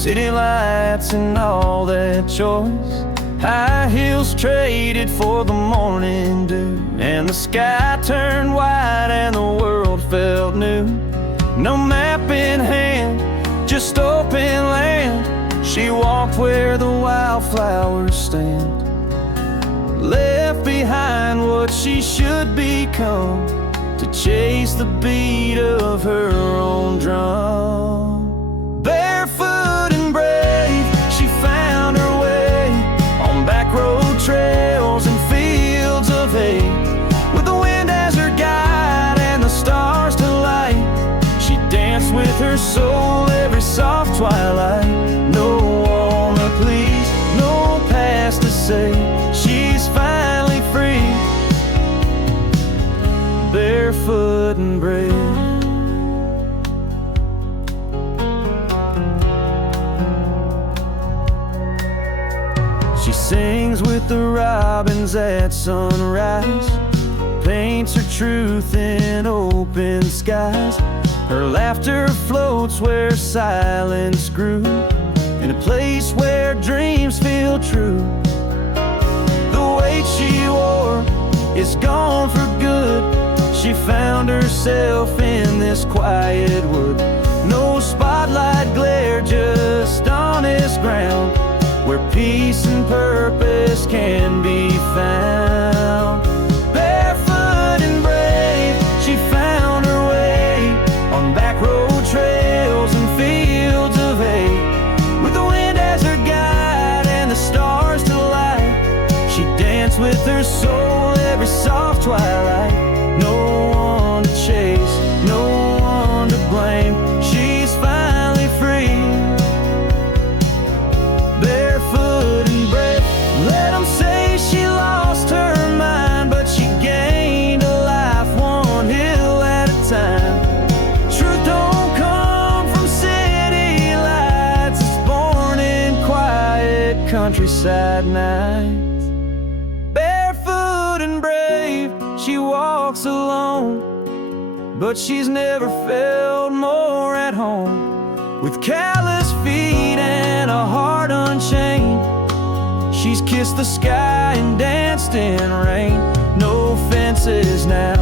City lights and all that choice, high heels traded for the morning dew, and the sky turned white and the world felt new. No map in hand, just open land. She walked where the wildflowers stand, left behind what she should become, to chase the beat of her own drum. Barefoot and brave, she found her way on back road trails and fields of hay, with the wind as her guide and the stars to light. She danced with her soul every soft twilight. No one to please, no past to say, she's finally free. Barefoot and brave. She sings with the robins at sunrise, paints her truth in open skies. Her laughter floats where silence grew, in a place where dreams feel true. The weight she wore is gone for good. She found herself in this quiet wood. No spotlight glare, just honest ground, where peace and purpose can be found. Barefoot and brave, she found her way on back road trails and fields of hay, with the wind as her guide and the stars to light. She danced with her soul every soft twilight. No one to chase, no one to blame, she's finally free. Barefoot and brave, let them say she lost her mind, but she gained a life one hill at a time. Truth don't come from city lights, it's born in quiet countryside nights. Barefoot and brave, she walks alone, but she's never felt more at home. With callous feet and a heart unchained, she's kissed the sky and danced in rain. No fences now,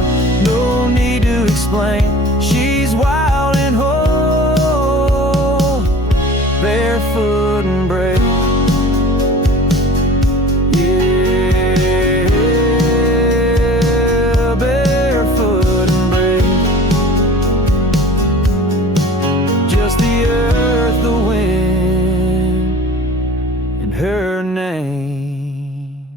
no need to explain, she's wild and whole. Barefoot and brave. Her name.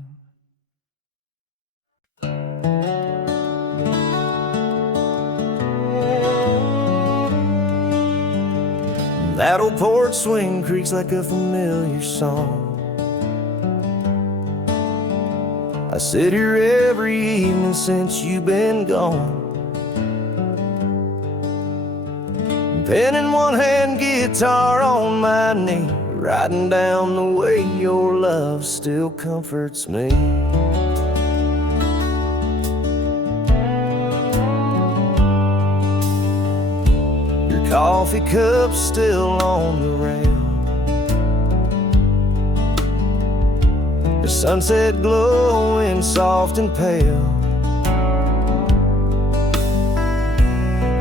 That old porch swing creaks like a familiar song. I sit here every evening since you've been gone, pen in one hand, guitar on my knee, writing down the way your love still comforts me. Your coffee cup's still on the rail, the sunset glowing soft and pale.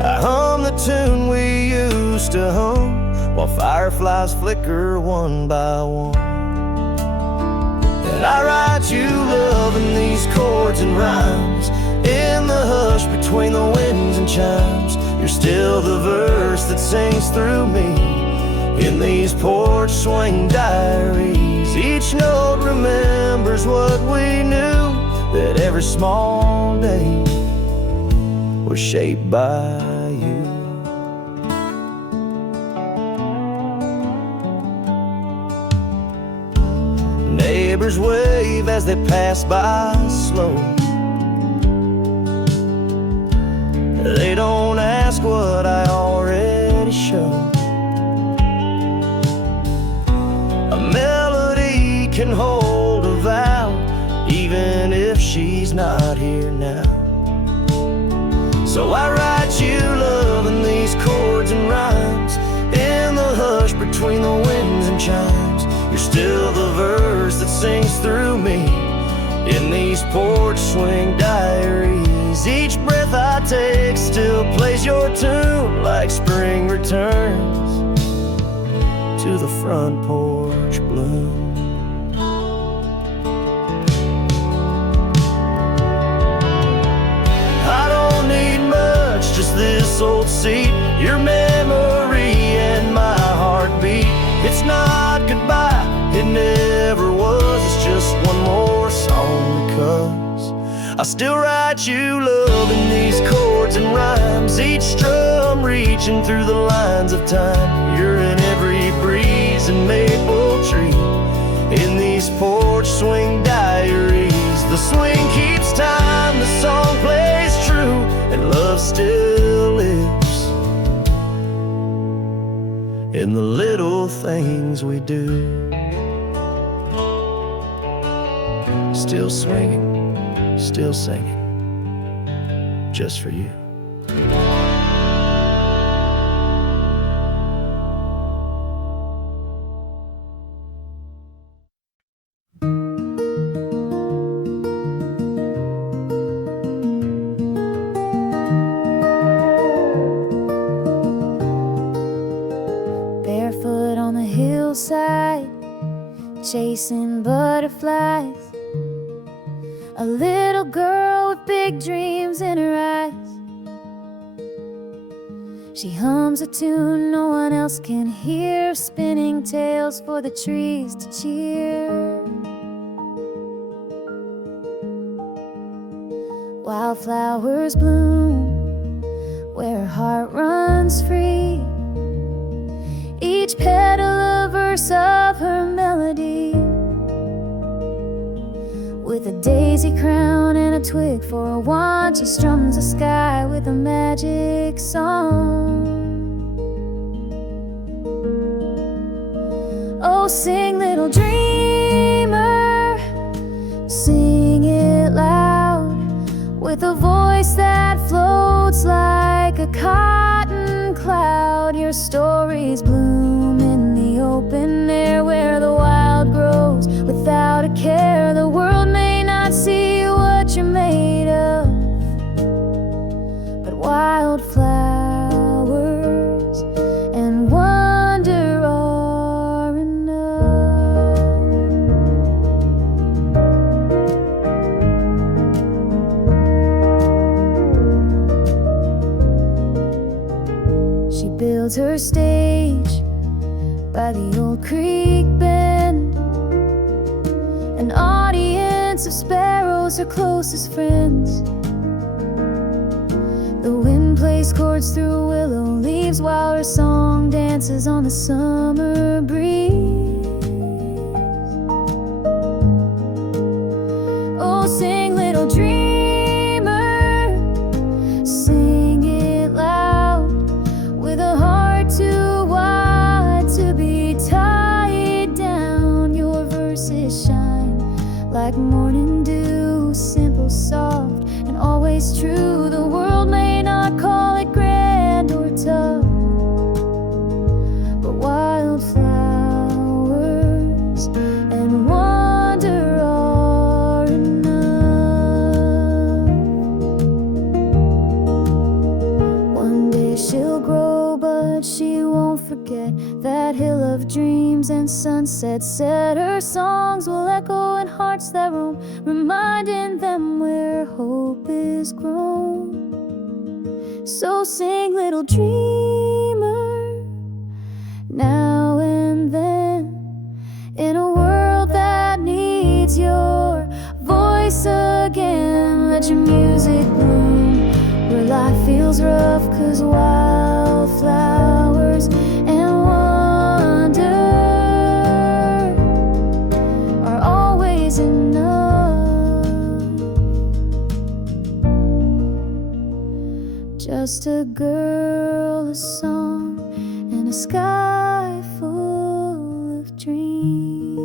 I hum the tune we used to hum, while fireflies flicker one by one. And I write you love in these chords and rhymes, in the hush between the winds and chimes. You're still the verse that sings through me in these porch swing diaries. Each note remembers what we knew, that every small day was shaped by you. Neighbors wave as they pass by slow. They don't ask what I already show. A melody can hold a vow, even if she's not here now. So I write you love in these chords and rhymes, in the hush between between the winds and chimes. You're still the verse that sings through me in these porch swing diaries. Each breath I take still plays your tune like spring returns to the front porch bloom. I don't need much, just this old seat, your memory and my heartbeat. It's not goodbye, it never was. It's just one more song because I still write you love in these chords and rhymes, each strum reaching through the lines of time. You're in every breeze and maple tree in these porch swing diaries. The swing keeps time, the song plays true, and love still lives in the little things we do. Still swinging, still singing, just for you. Barefoot on the hillside, chasing butterflies. A little girl with big dreams in her eyes. She hums a tune no one else can hear, spinning tales for the trees to cheer. Wildflowers bloom where her heart runs free, each petal a verse of her melody. With a daisy crown and a twig for a wand, she strums the sky with a magic song. Oh, sing, little dreamer, sing it loud, with a voice that floats like a cotton cloud. Your stories bloom in the open air where the wild grows without a care. The world may not see what you're made of, but wildflowers and wonder are enough. She builds her stage by the old creek bend, an audience of sparrows, her closest friends. The wind plays chords through willow leaves while her song dances on the summer breeze. Oh, sing, little dreamer, sing it loud, with a heart too wide to be tied down. Your verses shine like morning dew, simple, soft, and always true. The world may not call it grand or tough, but wildflowers and wonder are enough. One day she'll grow, but she won't forget that hill of dreams and sunsets. Said her songs will echo in hearts that roam, reminding them where hope is grown. So sing, little dreamer, now and then, in a world that needs your voice again. Let your music bloom where life feels rough, 'cause wildflowers and wonder are always enough. Just a girl, a song, and a sky full of dreams.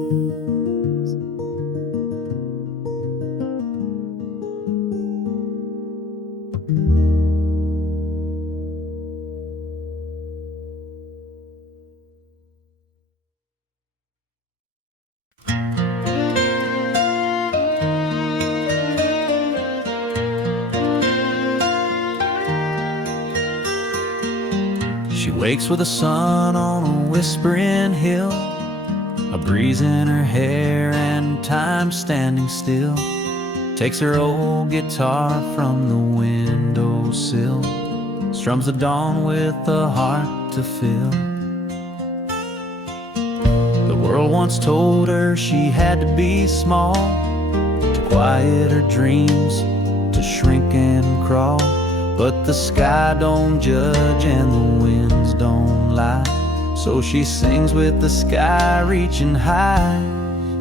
wakes with the sun on a whispering hill, a breeze in her hair and time standing still. Takes her old guitar from the windowsill, strums the dawn with a heart to fill. The world once told her she had to be small, to quiet her dreams, to shrink and crawl. But the sky don't judge and the winds don't lie, so she sings with the sky reaching high.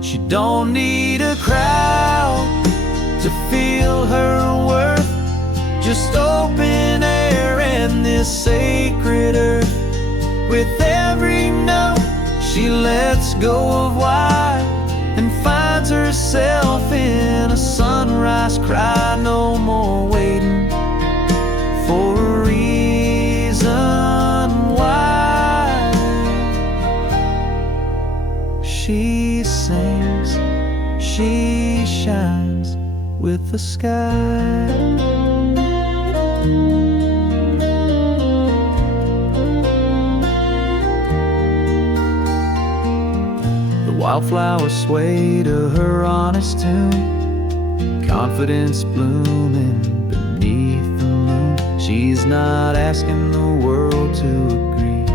She don't need a crowd to feel her worth, just open air and this sacred earth. With every note she lets go of why, and finds herself in a sunrise cry. No more waiting for a reason why. She sings, she shines with the sky. The wildflowers sway to her honest tune, confidence blooming beneath the moon. She's not asking the world to agree,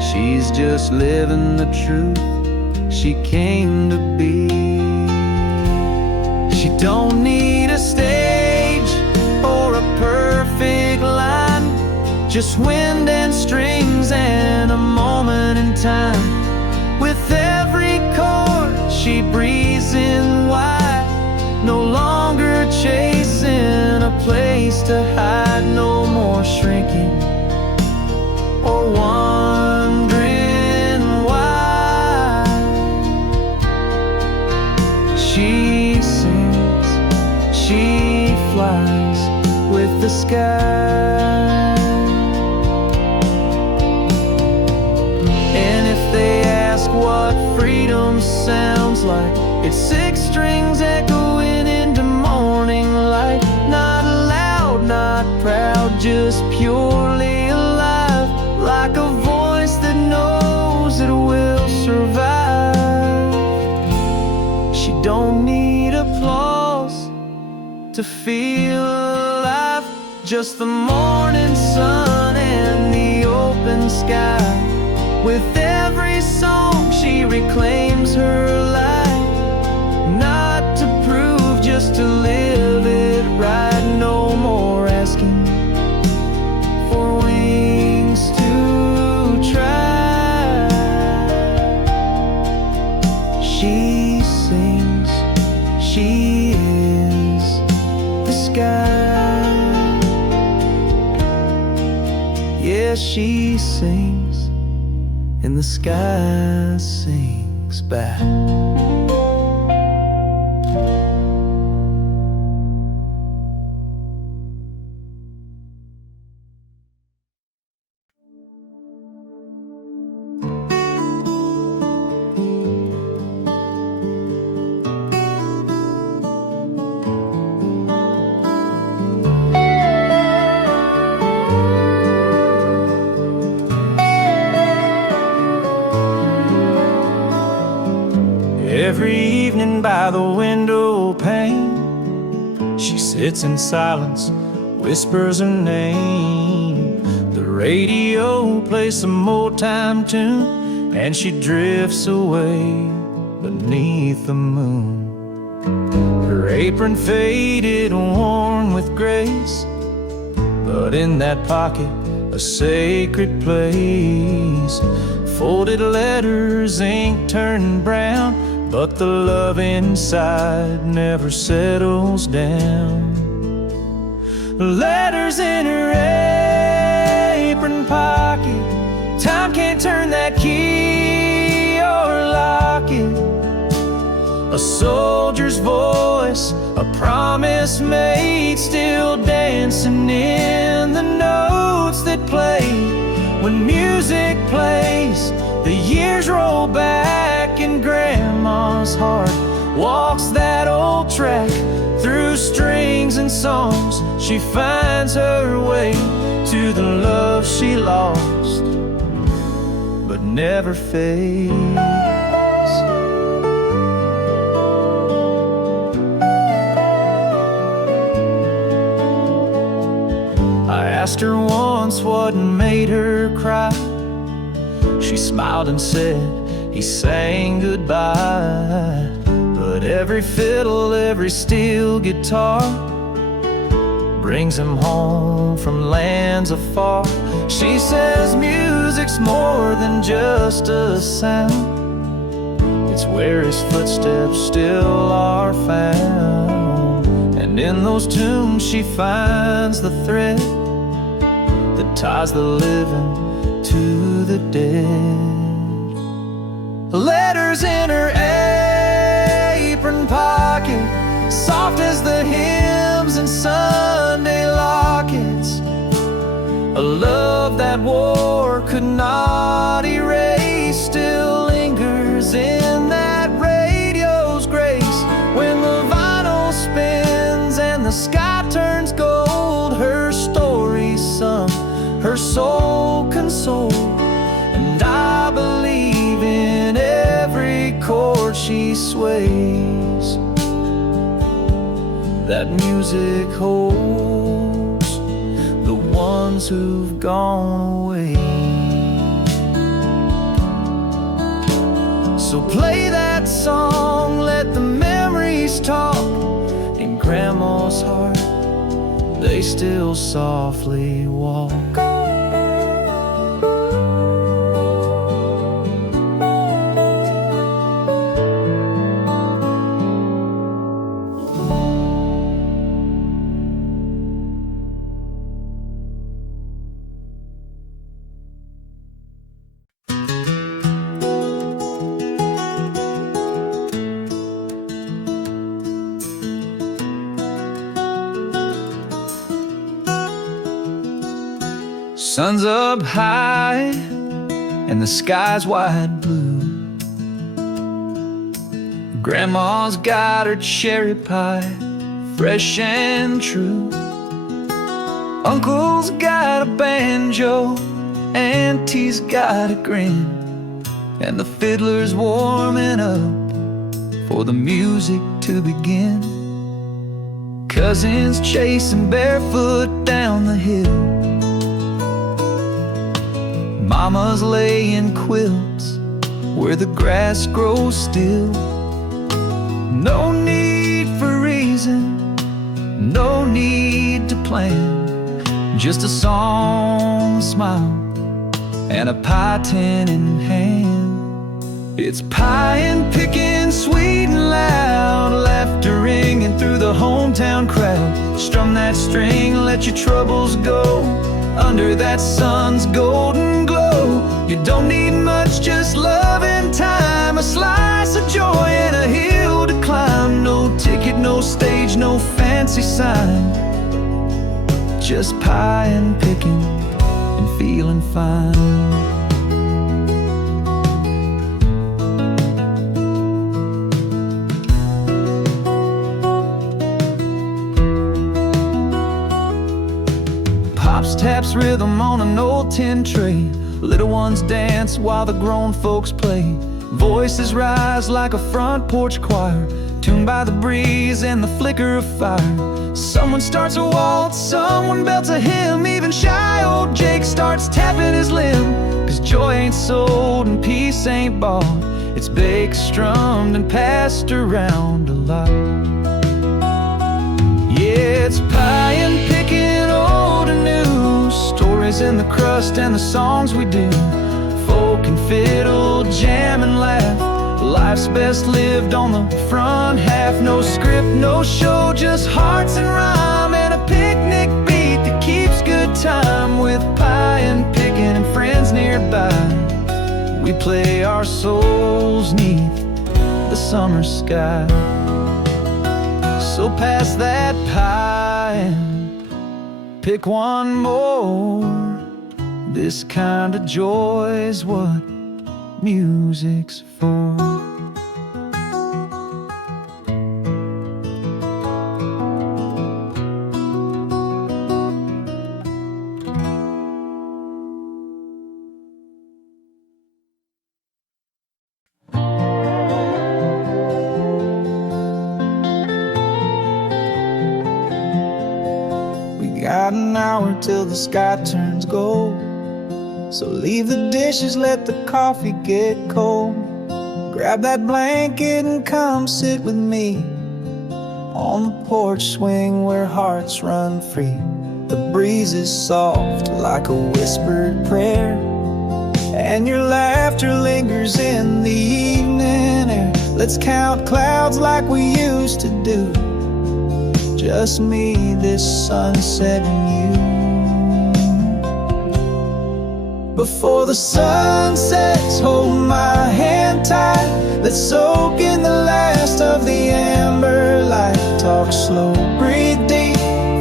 she's just living the truth she came to be. She don't need a stage or a perfect line, just wind and strings and a moment in time. With every chord she breathes in wide, no longer chasing a place to hide. No more shrinking or wondering why. She sings, she flies with the sky. And if they ask what freedom sounds like, it's six strings echoing into morning light. Not loud, not proud, just purely alive, like a voice that knows it will survive. She don't need applause to feel alive, just the morning sun and the open sky. With every song she reclaims her life, not to prove, just to live it right. No more asking for wings to try. She sings, she is the sky. Yeah, she sings and the sky sings back. Every evening by the window pane, she sits in silence, whispers her name. The radio plays some old-time tune, and she drifts away beneath the moon. Her apron faded, worn with grace, but in that pocket a sacred place. Folded letters, ink turned brown, but the love inside never settles down. Letters in her apron pocket, time can't turn that key or lock it. A soldier's voice, a promise made, still dancing in the notes that play. When music plays, the years roll back and Grandma's heart walks that old track through strings and songs. she finds her way to the love she lost but never fades. I asked her once what made her cry. She smiled and said he sang goodbye. But every fiddle, every steel guitar brings him home from lands afar. She says music's more than just a sound. It's where his footsteps still are found. And in those tunes she finds the thread that ties the living to the dead. Letters in her apron pocket, soft as the hymns and Sunday lockets. A love that war could not erase still lingers in that radio's grace. When the vinyl spins and the sky turns gold, her story's sung, her soul consoled. And I believe in every chord she sways, that music holds the ones who've gone away. So play that song, let the memories talk. In Grandma's heart, they still softly walk. Sun's up high and the sky's wide blue. Grandma's got her cherry pie, fresh and true. Uncle's got a banjo, Auntie's got a grin, and the fiddler's warming up for the music to begin. Cousins chasing barefoot down the hill. Mama's laying quilts where the grass grows still. No need for reason, no need to plan, just a song, a smile, and a pie tin in hand. It's pie and pickin', sweet and loud, laughter ringing through the hometown crowd. Strum that string, let your troubles go under that sun's golden glow. You don't need much, just love and time, a slice of joy and a hill to climb. No ticket, no stage, no fancy sign, just pie and picking and feeling fine. Pops taps rhythm on an old tin tray. Little ones dance while the grown folks play. Voices rise like a front porch choir, tuned by the breeze and the flicker of fire. Someone starts a waltz, someone belts a hymn. Even shy old Jake starts tapping his limb. Cause joy ain't sold and peace ain't bought. It's baked, strummed, and passed around a lot. Yeah, it's pie and pickin', old and new, stories in the crust and the songs we do. Folk and fiddle, jam and laugh, life's best lived on the front half. No script, no show, just hearts and rhyme, and a picnic beat that keeps good time. With pie and pickin' and friends nearby, we play our souls 'neath the summer sky. So pass that pie and pick one more. This kind of joy's what music's for. hour till the sky turns gold. So leave the dishes, let the coffee get cold. Grab that blanket and come sit with me on the porch swing where hearts run free. The breeze is soft like a whispered prayer, and your laughter lingers in the evening air. Let's count clouds like we used to do, just me, this sunset, and you. Before the sun sets, hold my hand tight. Let's soak in the last of the amber light. Talk slow, breathe deep,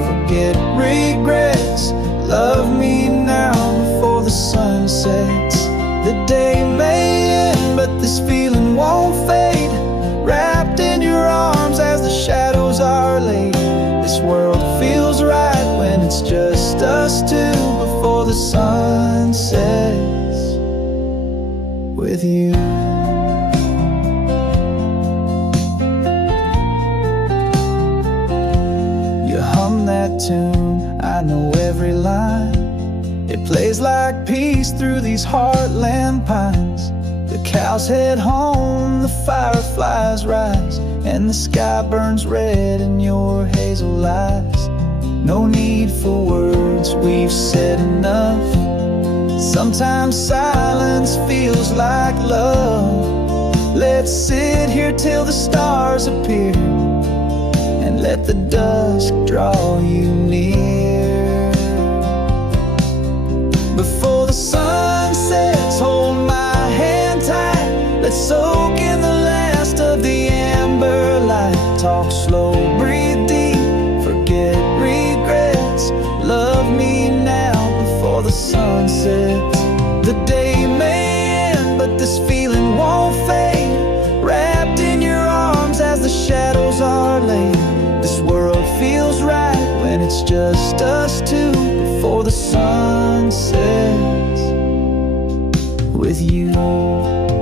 forget regrets. Love me now before the sun sets. The day may end, but this feeling won't fade. Wrapped in your arms as the shadows are laid. This world feels right when it's just us two. Before the sun sets with you. You hum that tune, I know every line. It plays like peace through these heartland pines. The cows head home, the fireflies rise, and the sky burns red in your hazel eyes. No need for words, we've said enough. Sometimes silence feels like love. Let's sit here till the stars appear, and let the dusk draw you near. Before the sun sets, hold my hand tight. Let's soak in the last of the amber light. Talk slow, breathe deep, forget regrets. Love me now before the sun sets. The day may end, but this feeling won't fade. Wrapped in your arms as the shadows are laid. This world feels right when it's just us two. Before the sun sets with you.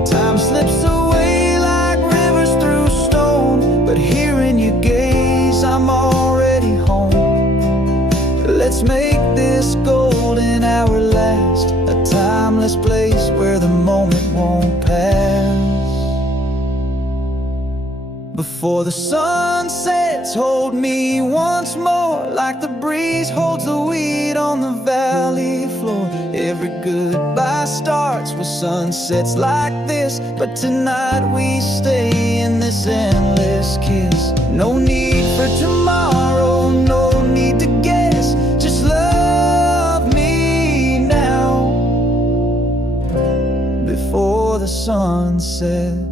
Time slips away like rivers through stone, but hearing you gaze, I'm already home. Let's make this golden hour last, a timeless place where the moment won't pass. Before the sun sets, hold me once more, like the breeze holds the weed on the valley floor. Every goodbye starts with sunsets like this, but tonight we stay in this endless kiss. No need for tomorrow, no need to guess. Just love me now before the sun sets.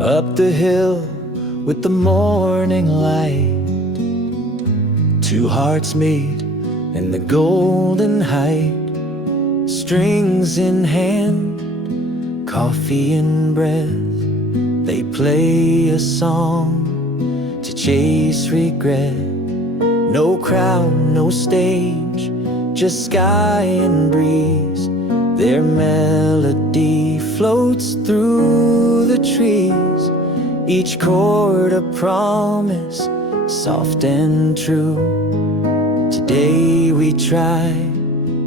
Up the hill with the morning light, two hearts meet in the golden height. Strings in hand, coffee and breath, they play a song to chase regret. No crowd, no stage, just sky and breeze. Their melody floats through the trees, each chord a promise, soft and true. Today we try,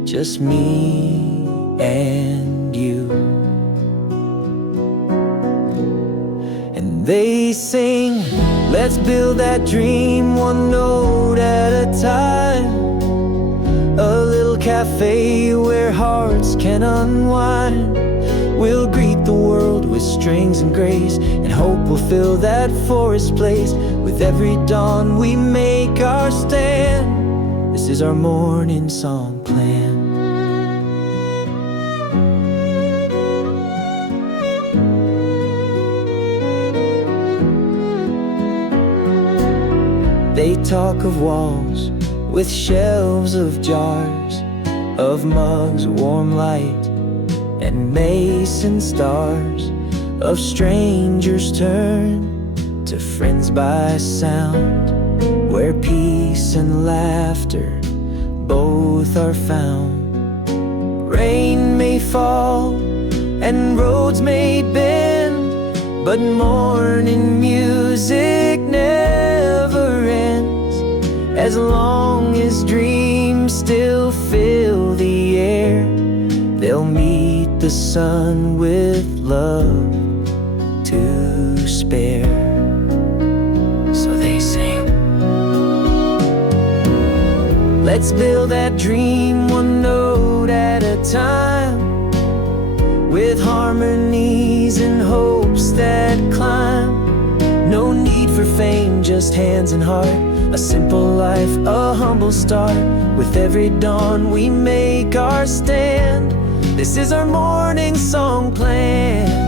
just me and you. And they sing, let's build that dream one note at a time. A little cafe where hearts can unwind. We'll greet the world with strings and grace, and hope will fill that forest place. With every dawn we make our stand. This is our morning song plan. talk of walls with shelves of jars, of mugs, warm light, and mason stars, of strangers turn to friends by sound, where peace and laughter both are found. Rain may fall and roads may bend, but morning music never ends. As long as dreams still fill the air, they'll meet the sun with love to spare. So they sing. Let's build that dream one note at a time, with harmonies and hopes that climb. No need for fame, just hands and heart. A simple life, a humble start. With every dawn we make our stand. This is our morning song plan.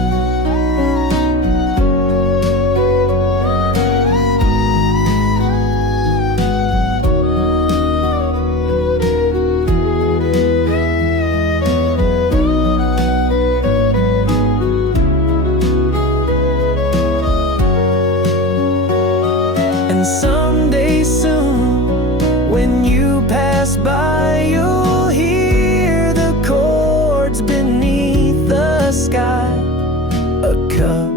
And someday soon, when you pass by, you'll hear the chords beneath the sky. A cup,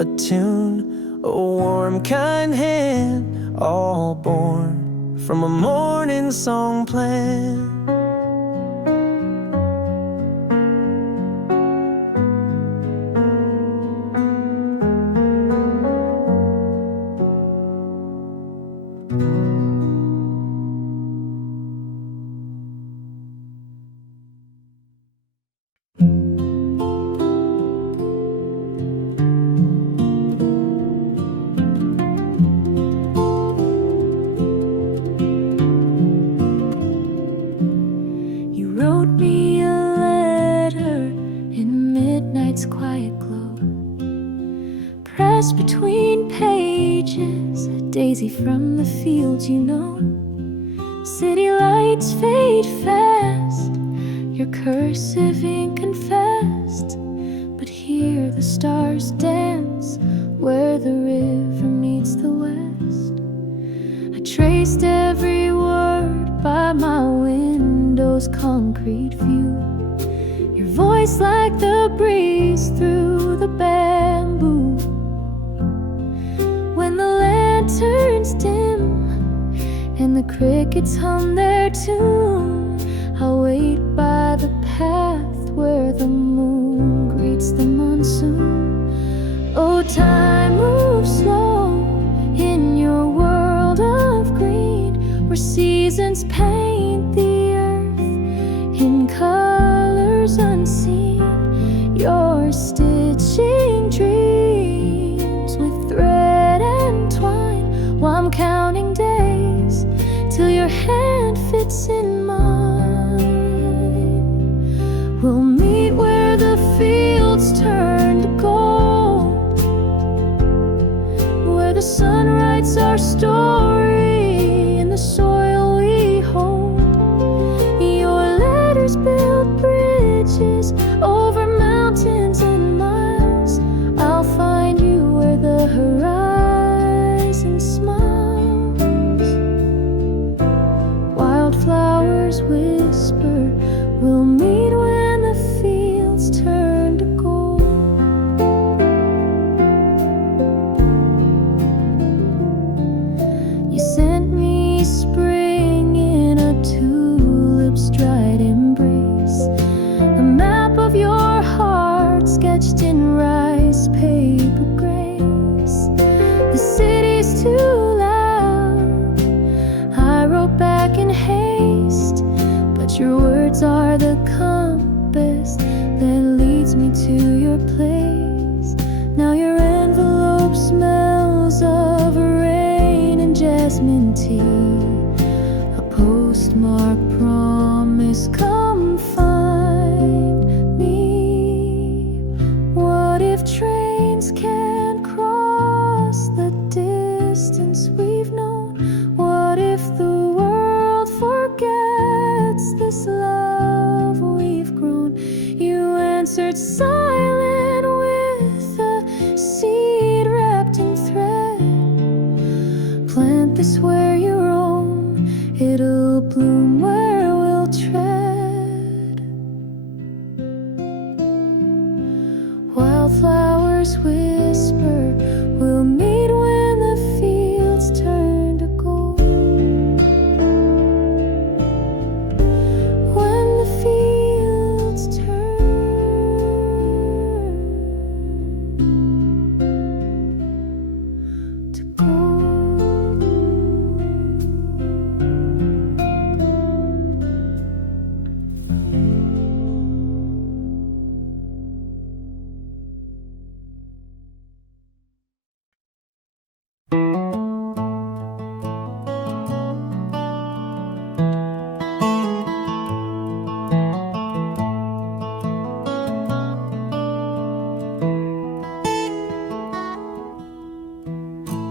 a tune, a warm, kind hand, all born from a morning song plan. Between pages, a daisy from the fields you know. City lights fade fast, your cursive ink confessed. But here the stars dance where the river meets the west. I traced every word by my window's concrete view. Your voice like the breeze through the bamboo. When the lanterns dim and the crickets hum their tune, I'll wait by the path where the moon greets the monsoon. Oh, time moves slow in your world of green, where seasons paint the earth in colors unseen. You're stitching dreams with thread and twine, while I'm counting days till your hand fits in mine. We'll meet where the fields turn to gold, where the sun writes our story in the soil we hold. Your letters build bridges over mountains and miles. I'll find you where the horizon smiles. Wildflowers whisper, we'll meet when the fields turn to gold. You sent me spring in a tulip's dried embrace, a map of your heart sketched in rice paper grace. The city's too loud, I wrote back in haste, but your words are the compass that leads me to your place. Now your envelope smells of rain and jasmine tea, a postmark promise, come find me. What if trains can't cross the distance we've known? What birds whisper, we'll meet when the fields turn to gold. When the fields turn to gold.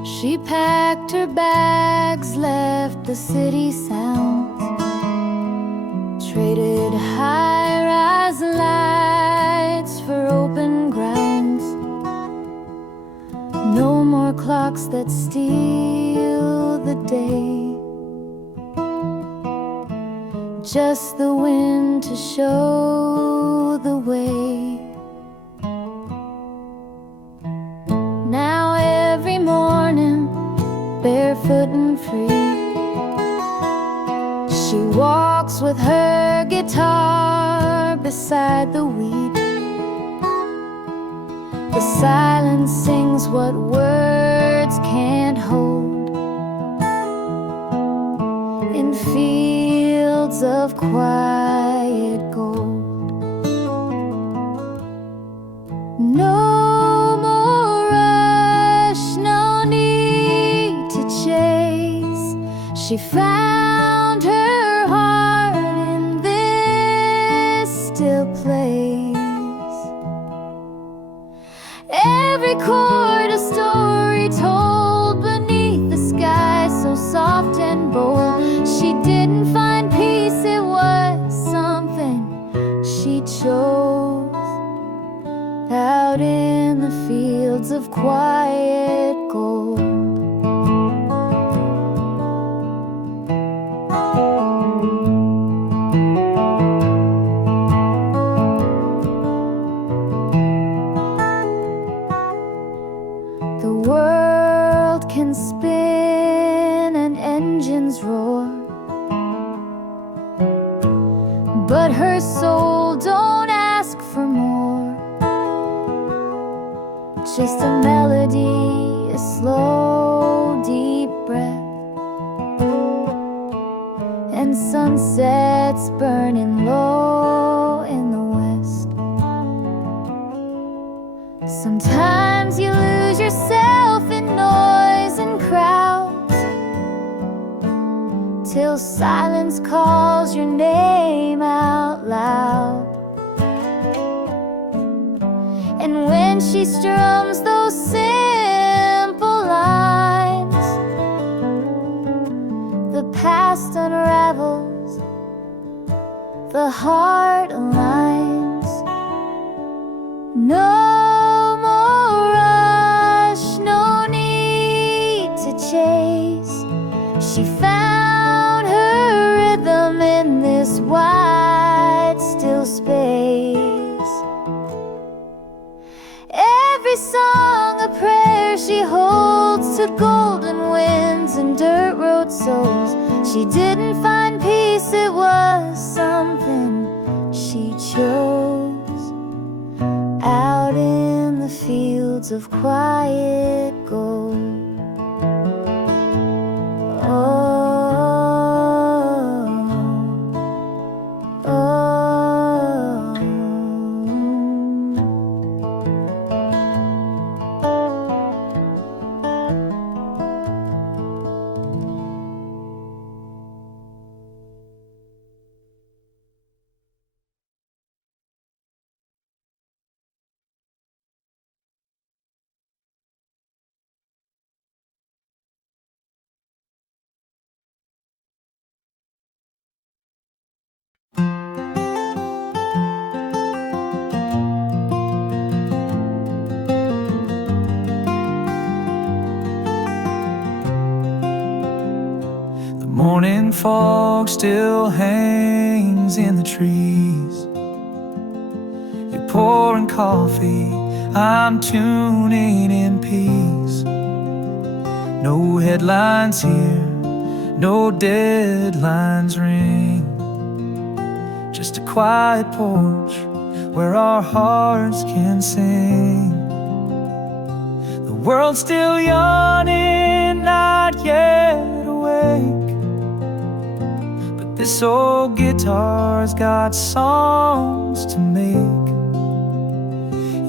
She packed her bags, left the city sounds, traded high-rise lights for open grounds. No more clocks that steal the day, just the wind to show the way. Now every morning, barefoot and free, she walks with her guitar beside the weed. The silence sings what words can't hold, in fields of quiet gold. No more rush, no need to chase. She found her heart in this still place. Every chord a story told beneath the sky so soft and bold. She didn't find peace, it was something she chose. Out in the fields of quiet gold. The world can spin and engines roar, but her soul don't ask for more. Just a melody, a slow, deep breath, and sunsets burning low in the west. Sometimes you lose yourself in noise and crowds, till silence calls your name out loud. And when she strums those simple lines, the past unravels, the heart aligns. No more rush, no need to chase. She found her rhythm in this wide, still space. Every song a prayer she holds to golden winds and dirt road souls. She didn't find peace, it was something she chose. Out in the fields of quiet gold. Morning fog still hangs in the trees. You're pouring coffee I'm tuning in peace. No headlines here, no deadlines ring. Just a quiet porch where our hearts can sing. The world's still yawning, not yet awake, but this old guitar's got songs to make.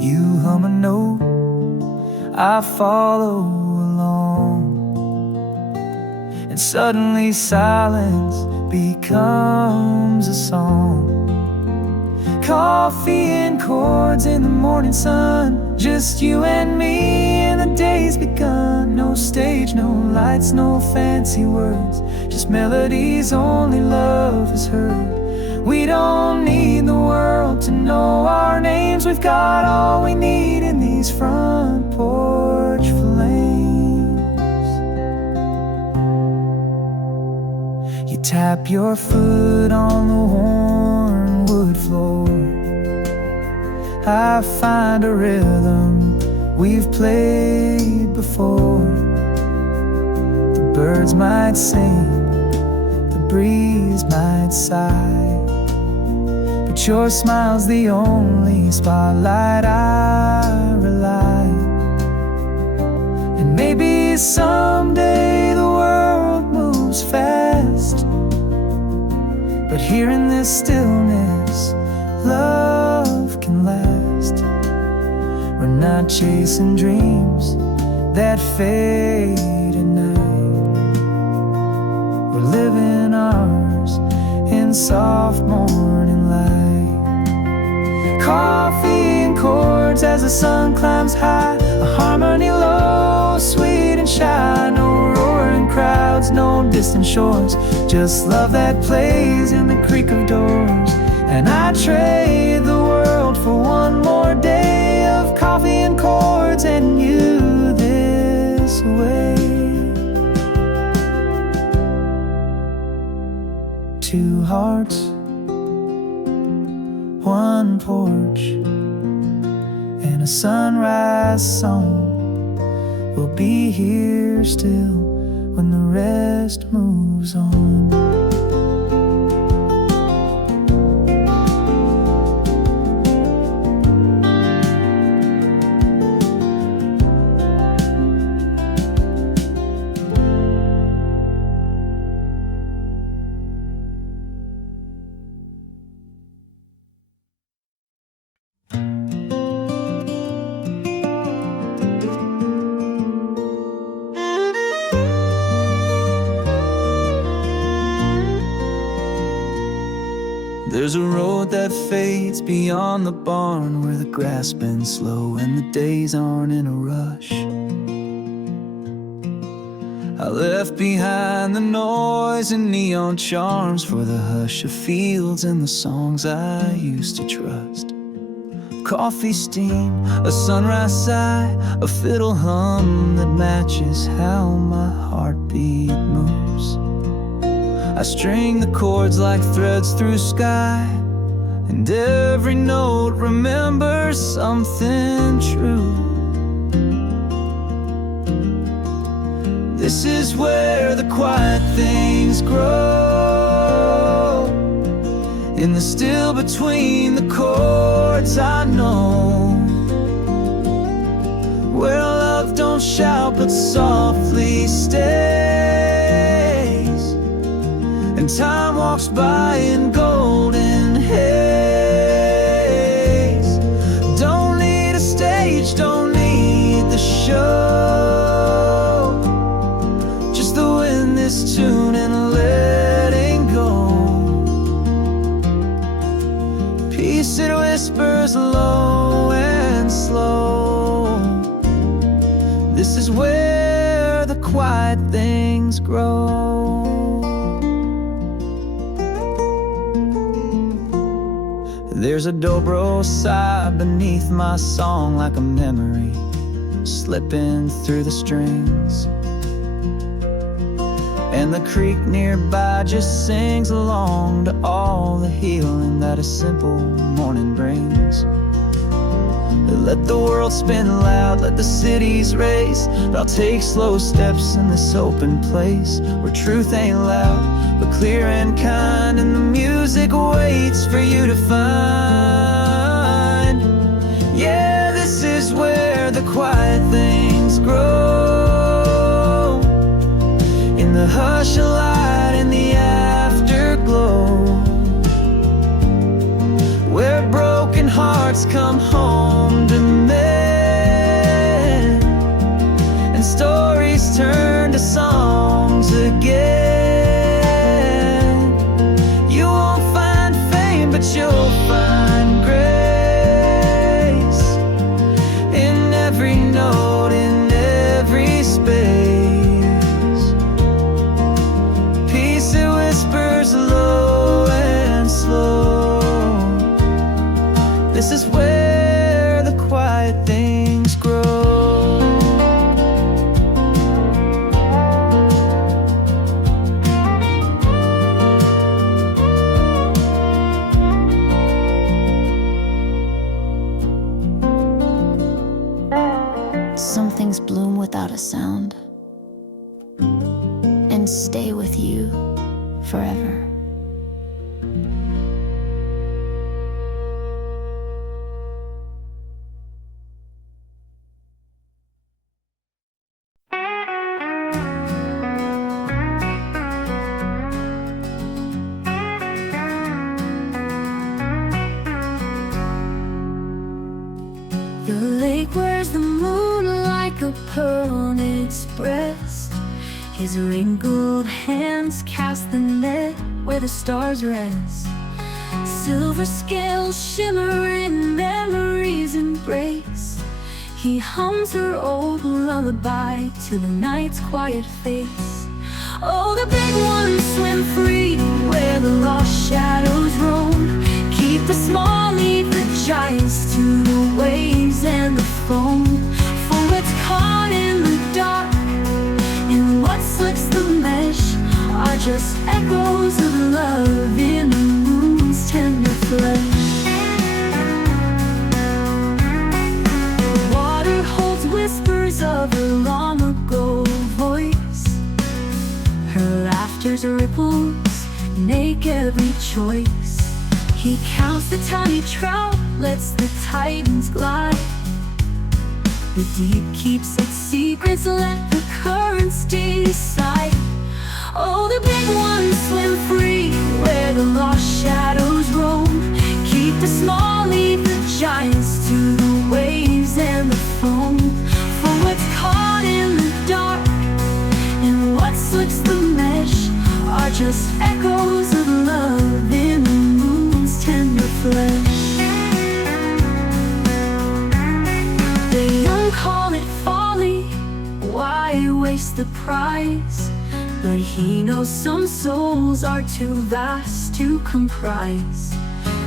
You hum a note, I follow along, and suddenly silence becomes a song. Coffee and chords in the morning sun, just you and me, and the day's begun. No stage, no lights, no fancy words, just melodies only love has heard. We don't need the world to know our names, we've got all we need in these front porch flames. You tap your foot on the worn wood floor, I find a rhythm we've played before. The birds might sing, the breeze might sigh, but your smile's the only spotlight I rely. And maybe someday the world moves fast, but here in this stillness, love can last. We're not chasing dreams that fade at night, we're living ours in soft morning light. Coffee and chords as the sun climbs high, a harmony low, sweet and shy. No roaring crowds, no distant shores, just love that plays in the creak of doors. And I trade the world for one more day of coffee and chords and you this way. Two hearts, one porch, and a sunrise song. We'll be here still when the rest moves on. There's a road that fades beyond the barn, where the grass bends slow and the days aren't in a rush. I left behind the noise and neon charms for the hush of fields and the songs I used to trust. Coffee steam, a sunrise sigh, a fiddle hum that matches how my heartbeat moves. I string the chords like threads through sky, and every note remembers something true. This is where the quiet things grow, in the still between the chords I know, where love don't shout but softly stays, and time walks by in golden haze. Don't need a stage, don't need the show, just the wind, this tune, and letting go. Peace it whispers low and slow. This is where the quiet things grow. There's a dobro sigh beneath my song, like a memory slipping through the strings. And the creek nearby just sings along to all the healing that a simple morning brings. Let the world spin loud, let the cities race, but I'll take slow steps in this open place where truth ain't loud, but clear and kind, and the music waits for you to find. Yeah, this is where the quiet things grow, in the hush of light, in the afterglow, where broken hearts come home to mend, and stories turn to songs again. You won't find fame, but you'll find grace in every note, in every space. Peace that whispers low and slow. This is where the quiet things grow. Some things bloom without a sound and stay with you forever. The lake wears the moon like a pearl on its breast. His wrinkled hands cast the net where the stars rest. Silver scales shimmer in memory's embrace. He hums her old lullaby to the night's quiet face. Oh, the big ones swim free where the lost shadows roam. Keep the small, leave the giants to the waves and the foam. For what's caught in the dark and what slips the mesh are just echoes of love in the moon's tender flesh. The water holds whispers of her long ago voice. Her laughter's ripples make every choice. He counts the tiny trout, lets the titans glide. The deep keeps its secrets, let the currents decide. Oh, the big ones swim free where the lost shadows roam. Keep the small, leave the giants to the waves and the foam. For what's caught in the dark and what slips the mesh are just echoes of love in the moon's tender flesh. The young call it folly, why waste the prize? But he knows some souls are too vast to comprise.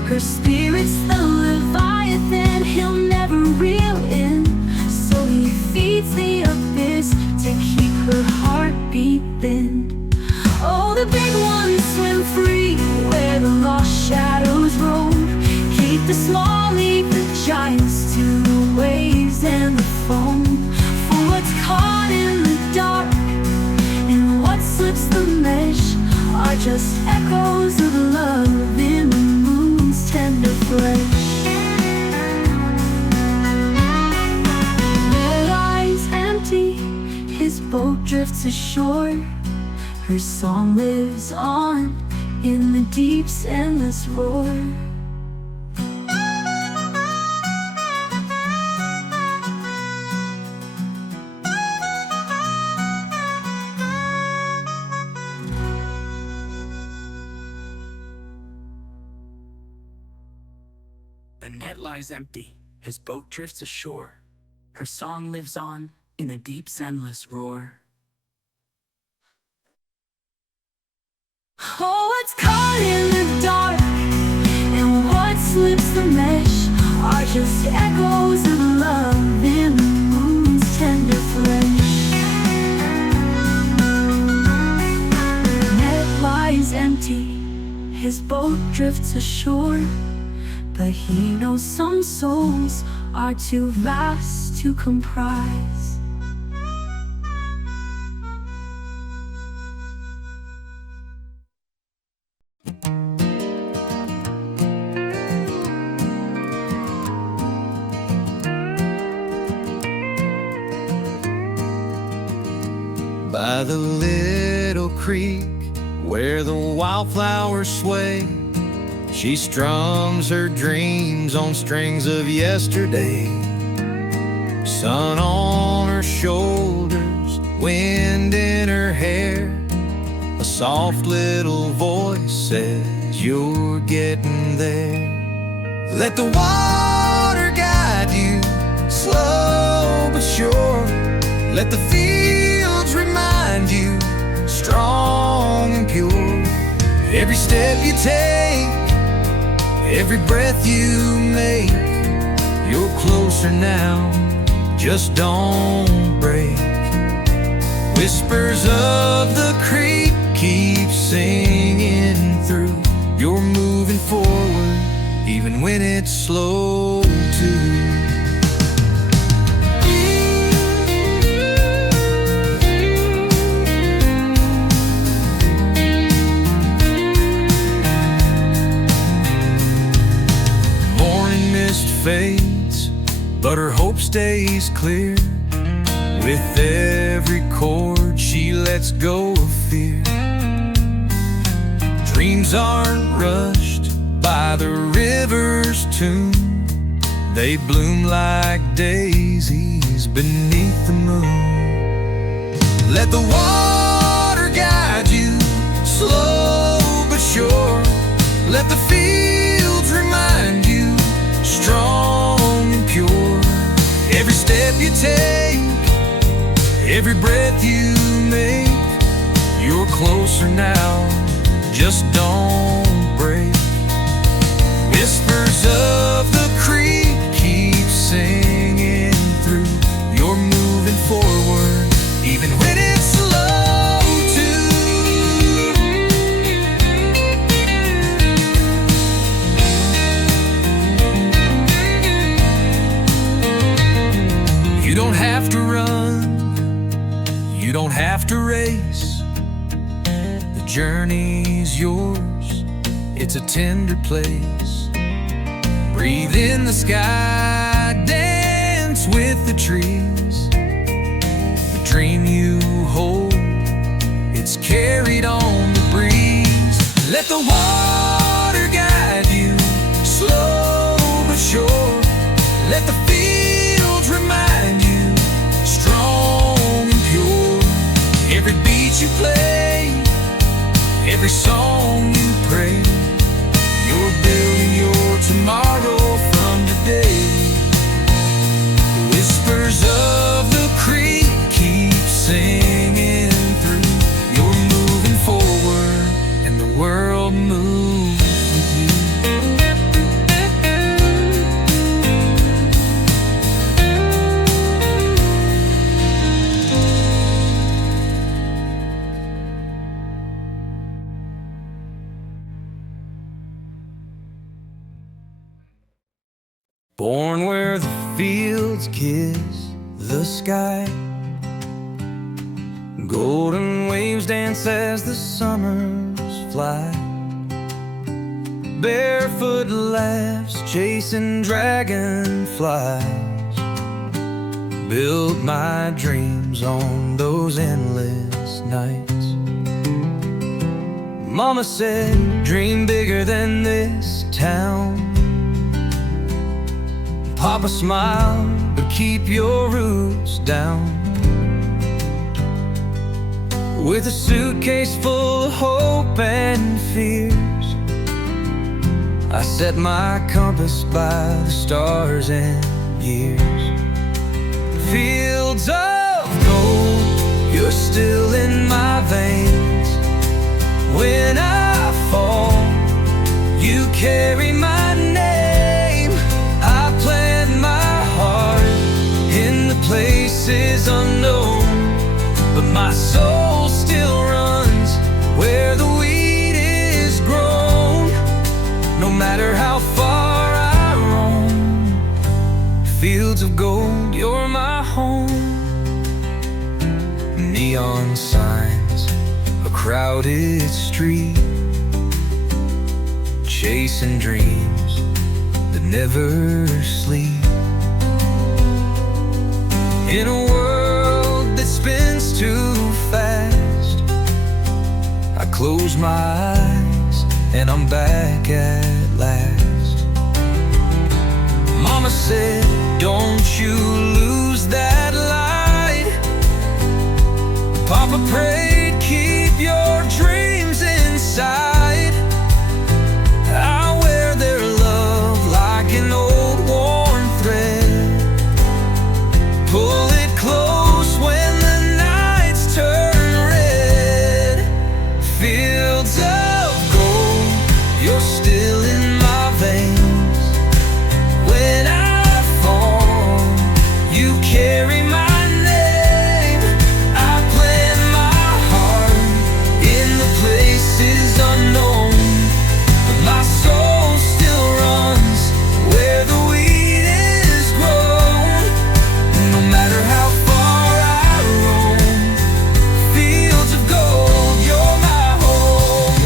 Her spirit's the Leviathan he'll never reel in, so he feeds the abyss to keep her heart beating. Oh, the big ones swim free where the lost shadows roam. Keep the small, leave the giants to the waves and the foam. For what's caught in the dark and what slips the mesh are just echoes of love in the moon's tender flesh. Her eyes empty, his boat drifts ashore. Her song lives on in the deep's endless roar. The net lies empty, his boat drifts ashore. Her song lives on in the deep's endless roar. Oh, what's caught in the dark and what slips the mesh are just echoes of love in the moon's tender flesh. The net lies empty, his boat drifts ashore, but he knows some souls are too vast to comprise. By the little creek where the wildflowers sway, she strums her dreams on strings of yesterday. Sun on her shoulders, wind in her hair. A soft little voice says, you're getting there. Let the water guide you, slow but sure. Let the fields remind you, strong and pure. Every step you take, every breath you make, you're closer now, just don't break. Whispers of the creek keep singing through. You're moving forward, even when it's slow too. Fades, but her hope stays clear. With every chord she lets go of fear. Dreams aren't rushed by the river's tune. They bloom like daisies beneath the moon. Let the water guide you, slow but sure. Let the fields remind you, strong and pure. Every step you take, every breath you make, you're closer now, just don't break. Whispers of the creek keep singing through. You're moving forward, even when it's slow too. You don't have to run, you don't have to race. The journey's yours, it's a tender place. Breathe in the sky, dance with the trees. The dream you hold, it's carried on the breeze. Let the water guide you, slow but sure. Let the fields remind you, strong and pure. Every beat you play, every song you pray, you're building your tomorrow from today. Whispers of the creek keep singing through. You're moving forward, and the world moves with you. Born where the fields kiss the sky, golden waves dance as the summers fly. Barefoot laughs chasing dragonflies. Built my dreams on those endless nights. Mama said, dream bigger than this town. Papa smiled, but keep your roots down. With a suitcase full of hope and fears, I set my compass by the stars and years. Fields of gold, you're still in my veins. When I fall, you carry my name. I plant my heart in the places unknown, but my soul still runs where the weed is grown. No matter how far I roam, home. Neon signs, a crowded street, chasing dreams that never sleep. In a world that spins too fast, I close my eyes and I'm back at last. Mama said, don't you lose that light. Papa prayed, keep your dreams inside. I wear their love like an old worn thread. Pull it close when the nights turn red. Fields of gold, you're still in my veins. When I fall, you carry my name. I plant my heart in the places unknown, but my soul still runs where the weed is grown. No matter how far I roam, fields of gold, you're my home.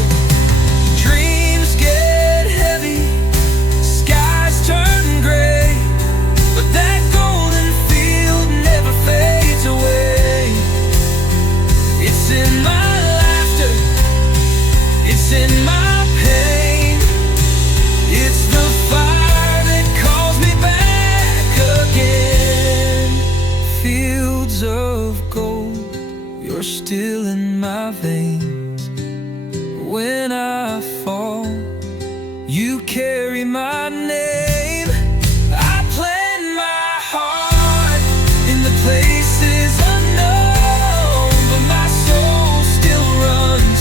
Dreams get heavy, skies turn gray, but that golden field never fades away. It's in my laughter, it's in my pain. It's the fire that calls me back again. Fields of gold, you're still in my veins. When I fall, you carry my name. I plant my heart in the places unknown, but my soul still runs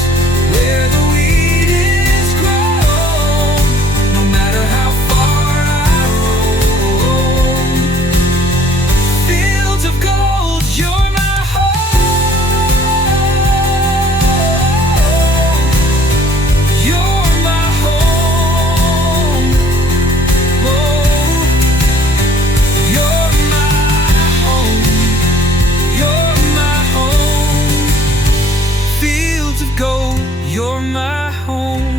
where the weed is grown. No matter how far I roam, fields of gold, you're my home. You're my home. Oh, you're my home. You're my home. Fields of gold, you're my home.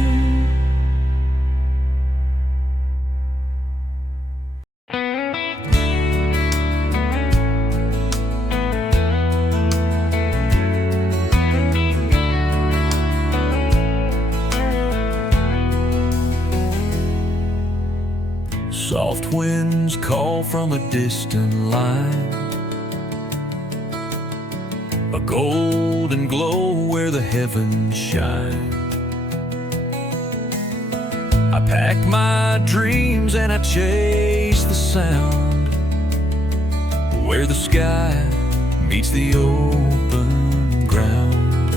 Soft winds call from a distant line, a golden glow where the heavens shine. I pack my dreams and I chase the sound, where the sky meets the open ground.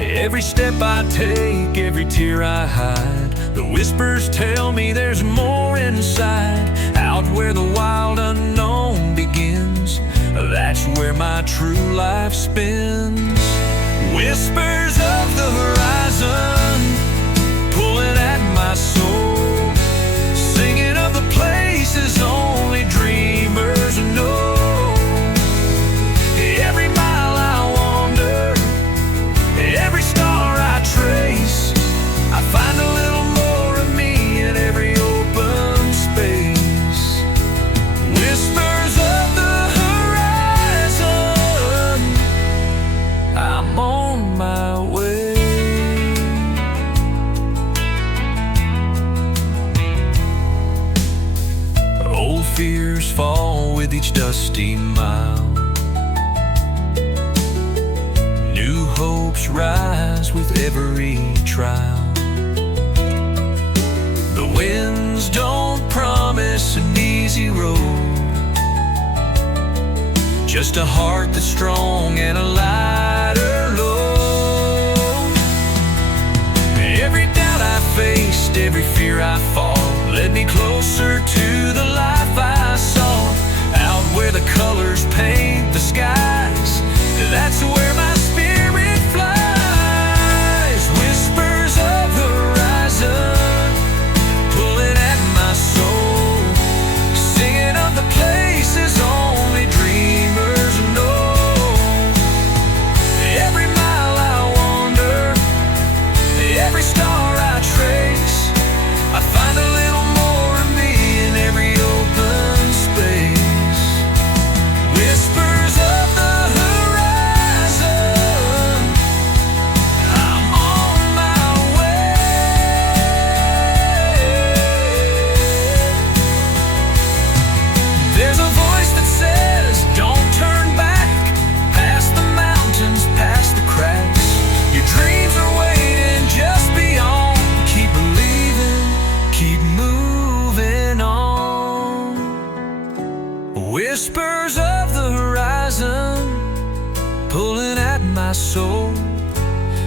Every step I take, every tear I hide, the whispers tell me there's more inside. Out where the wild unknown begins, that's where my true life spins. Whispers of the horizon, pulling at my soul, singing of the places only dreamers know. Every mile I wander, every star I trace, I find a little more of me in every open space. Whispers of the horizon, I'm on my way. Old fears fall with each dusty mile, new hopes rise with every trial. The winds don't promise an easy road, just a heart that's strong and a lighter load. Every doubt I faced, every fear I fought, led me closer to the life I saw. Out where the colors paint the skies, that's where my spirit flies. Whispers of the horizon, pulling at my soul, singing of the places on keep moving on. Whispers of the horizon pulling at my soul,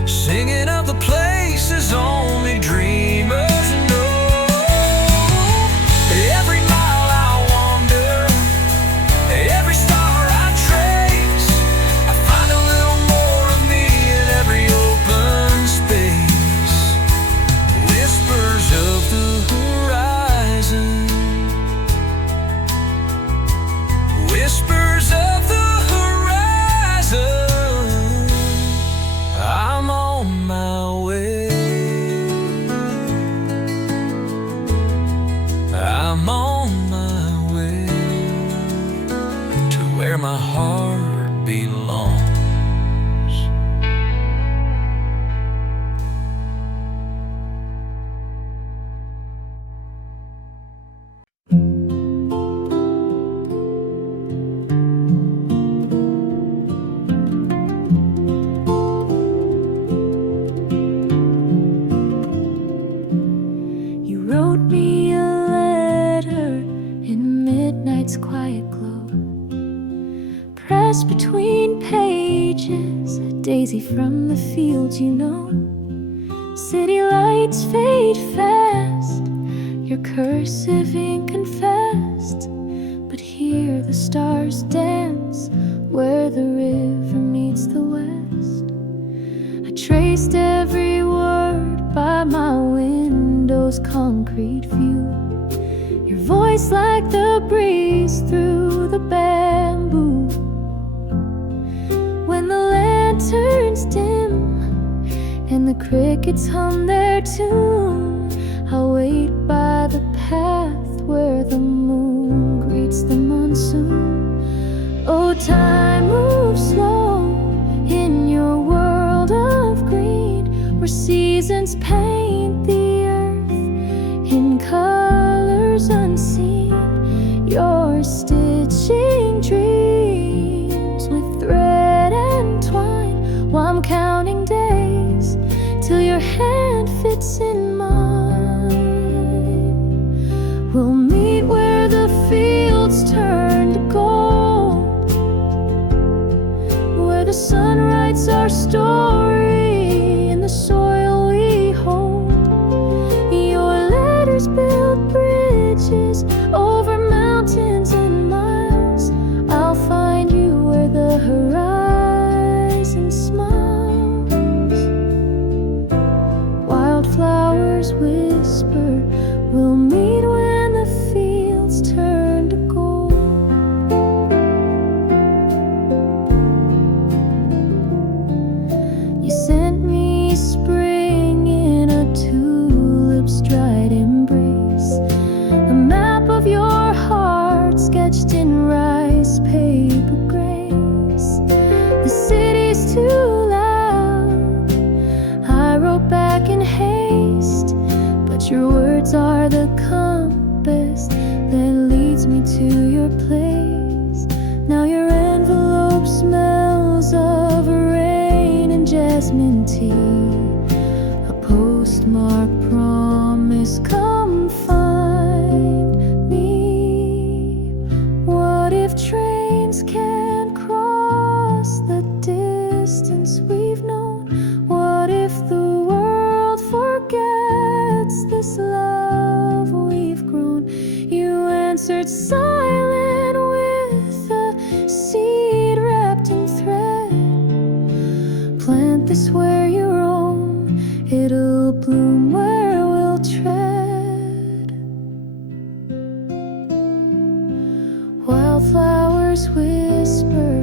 singing of the places only dreamers know. Every mile I wander, every star I trace, I find a little more of me in every open space. Whispers of the horizon, whispers of the horizon. I'm on my way, I'm on my way to where my heart belongs. You wrote me a letter in midnight's quiet glow, pressed between pages, a daisy from the fields you know. City lights fade fast, your cursive ink confessed, but here the stars dance where the river meets the west. I traced every word by my window's concrete view, your voice like the breeze through the bamboo. When the lanterns dim and the crickets hum their tune, I'll wait by the path where the moon greets the monsoon. Oh, time moves slow in your world of green, where seasons paint the earth in colors unseen. You're stitching dreams with thread and twine, while I'm counting days till your hand fits in mine. We'll meet where the fields turn to gold, where the sun writes our story in the soil we hold. Your letters build bridges over mountains and miles. I'll find you where the horizon smiles. Wildflowers whisper, we'll meet when the fields turn to gold. You sent me spring in a tulip's dried embrace, a map of your heart sketched in rice paper grace. The city's too loud, I wrote back in haste, but your words are the compass that leads me to your place. Now your envelope smells of rain and jasmine tea, a postmark promise, come find me. What if trains can't cross the distance we've known? What if the world forgets this love we've grown? You answered silent with a seed wrapped in thread. Plant this where you roam, it'll bloom where we'll tread. Wildflowers whisper,